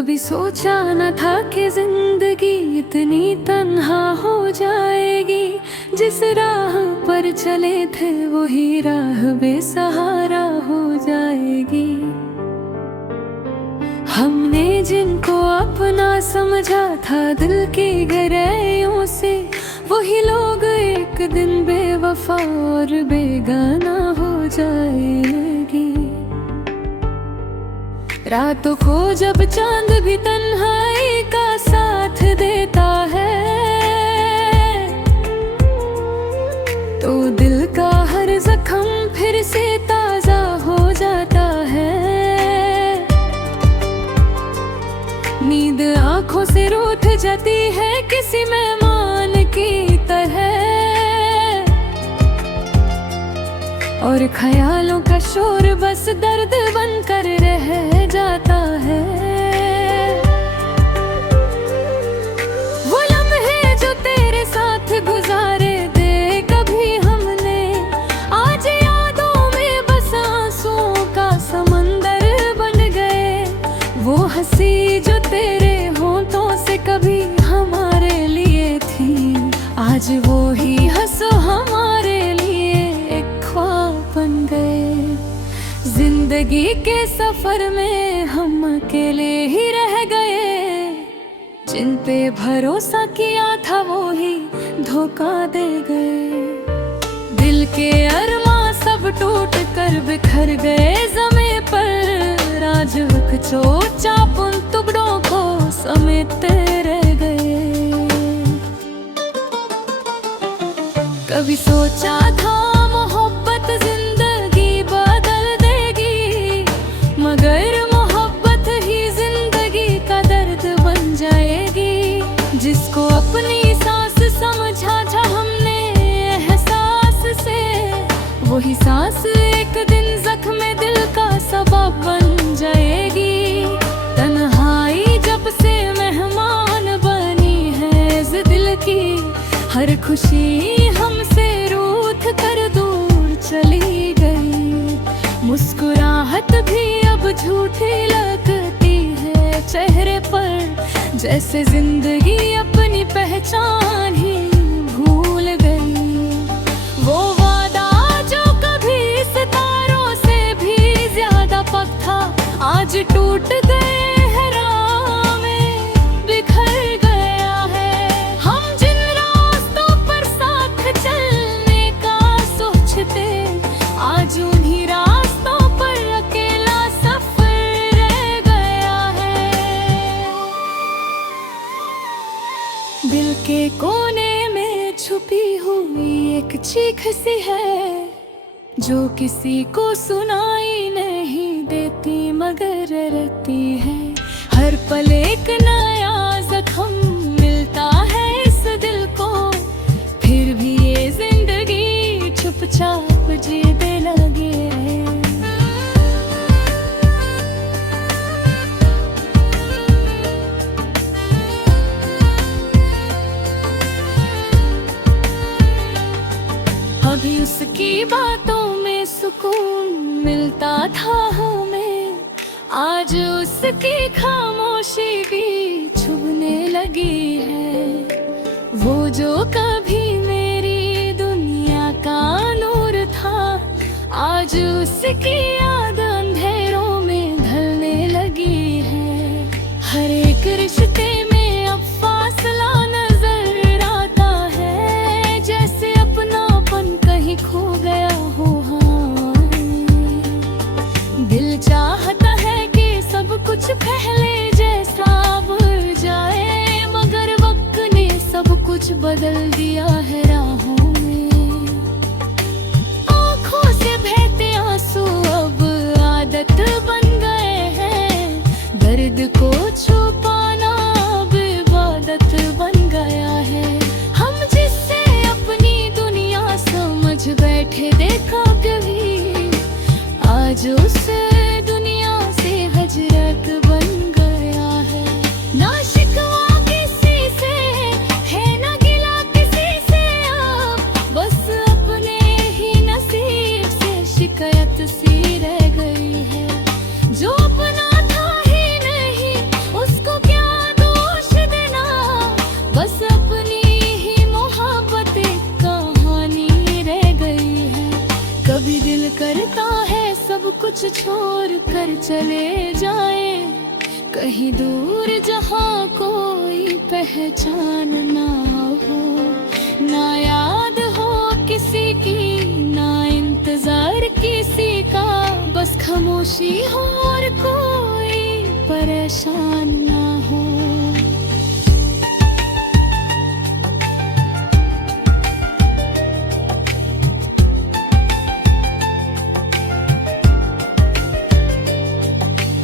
कभी सोचा न था कि जिंदगी इतनी तन्हा हो जाएगी। जिस राह पर चले थे वही राह बेसहारा हो जाएगी। हमने जिनको अपना समझा था दिल की गहराइयों से, वही लोग एक दिन बेवफा और बेगाना हो जाएगी। रातों को जब चांद भी तन्हाई का साथ देता है, तो दिल का हर जख्म फिर से ताजा हो जाता है। नींद आंखों से रूठ जाती है किसी मेहमान की तरह, और ख्यालों का शोर बस दर्द बनकर रह जाता है। वो लम्हे जो तेरे साथ गुजारे दे कभी हमने, आज यादों में बस आंसुओं का समंदर बन गए। वो हंसी जो तेरे होठों से कभी हमारे लिए थी, आज वो ही हंसो हमारे लिए एक ख्वाब बन गए। जिंदगी के सफर में हम अकेले ही रह गए। जिन पे भरोसा किया था वो ही धोखा दे गए। दिल के अरमां सब टूट कर बिखर गए ज़मीं पर, आज चोट उन टुकड़ों को समेटते रह गए। कभी सोचा था मोहब्बत जिंदगी बदल देगी, मगर मोहब्बत ही जिंदगी का दर्द बन जाएगी। जिसको अपनी सांस समझा था हमने एहसास से, वही सांस एक दिन जख्म दिल का सबब बन जाएगी। तन्हाई जब से मेहमान बनी है इस दिल की, हर खुशी हमसे रूठ कर दूर चली गई। मुस्कुराहट भी अब झूठी लगती है चेहरे पर, जैसे जिंदगी अपनी पहचान ही भूल गई। वो वादा जो कभी सितारों से भी ज्यादा पक्का था, आज टूट गए हैं राह में बिखर गया है। हम जिन रास्तों पर साथ चलने का सोचते, आज उन्हीं रास्तों पर अकेला सफर रह गया है। दिल के कोने में छुपी हुई एक चीख सी है, जो किसी को सुनाई नहीं देती मगर रहती है। हर पल एक नया जख्म मिलता है इस दिल को, फिर भी ये जिंदगी चुपचाप जीने लगे है। अभी उसकी बातों में सुकून मिलता था हमें, आज उसकी खामोशी भी चुभने लगी है। वो जो कभी मेरी दुनिया का नूर था, आज उसकी याद अंधेरों में ढलने लगी है। हर एक रिश्ते में अब फासला नजर आता है, जैसे अपनापन कहीं खो गया हो। दिल चाहता है कि सब कुछ पहले जैसा अब जाए, मगर वक्त ने सब कुछ बदल दिया है राहों में। आँखों से बहते आंसू अब आदत बन गए हैं, दर्द को छुपाना अब इबादत बन गया है। हम जिससे अपनी दुनिया समझ बैठे देखा कभी, आज उसे दुनिया से हजरत बन गया है। ना शिकवा किसी से है, ना गिला किसी से, अब बस अपने ही नसीब से शिकायत सी रह गई है। जो अपना था ही नहीं उस बस अपनी ही मोहब्बत कहानी रह गई है। कभी दिल करता है सब कुछ छोड़ कर चले जाए, कहीं दूर जहाँ कोई पहचान ना हो, ना याद हो किसी की, ना इंतजार किसी का, बस खामोशी हो और कोई परेशान ना हो।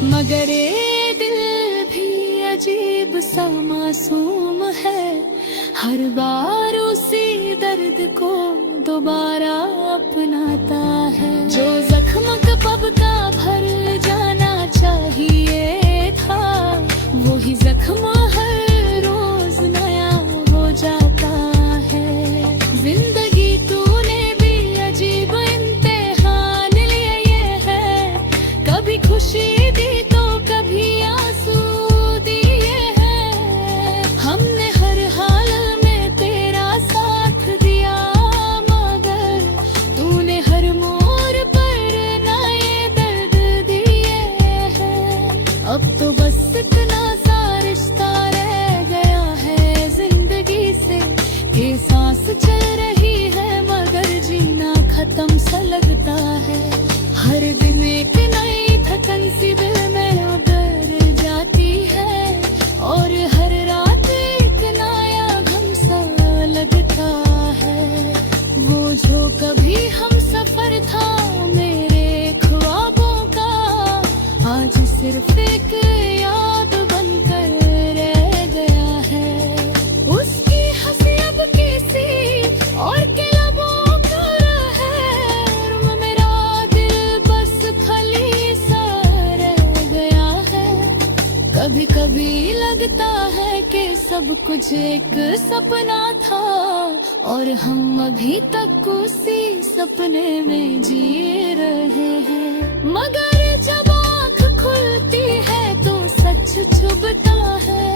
मगर ये दिल भी अजीब सा मासूम है, हर बार उसी दर्द को दोबारा अपनाता है। जो जख्म कब का भर जाना चाहिए था, वही जख्म हर रोज नया हो जाता है। जिंदगी तूने भी अजीब इम्तिहान लिए ये है, कभी खुशी दी तो कभी आंसू दिए हैं। हमने हर हाल में तेरा साथ दिया, मगर तूने हर मोड़ पर नए दर्द दिए हैं। अब तो बस इतना सा रिश्ता रह गया है जिंदगी से, कि सांस चल रही है मगर जीना खत्म सा लगता है। हर दिन एक नई थकन सी दिल में उतर जाती है, और हर रात एक नया गम सा लगता है। वो जो कभी हम सफर था मेरे ख्वाबों का, आज सिर्फ एक याद बनकर रह गया है। उसकी हंसी अब किसी और के लबों पर है, मेरा दिल बस खाली सा रह गया है। कभी कभी लगता है कि सब कुछ एक सपना था, और हम अभी तक उसी सपने में जी रहे हैं। मगर जब आँख खुलती है तो सच चुभता है,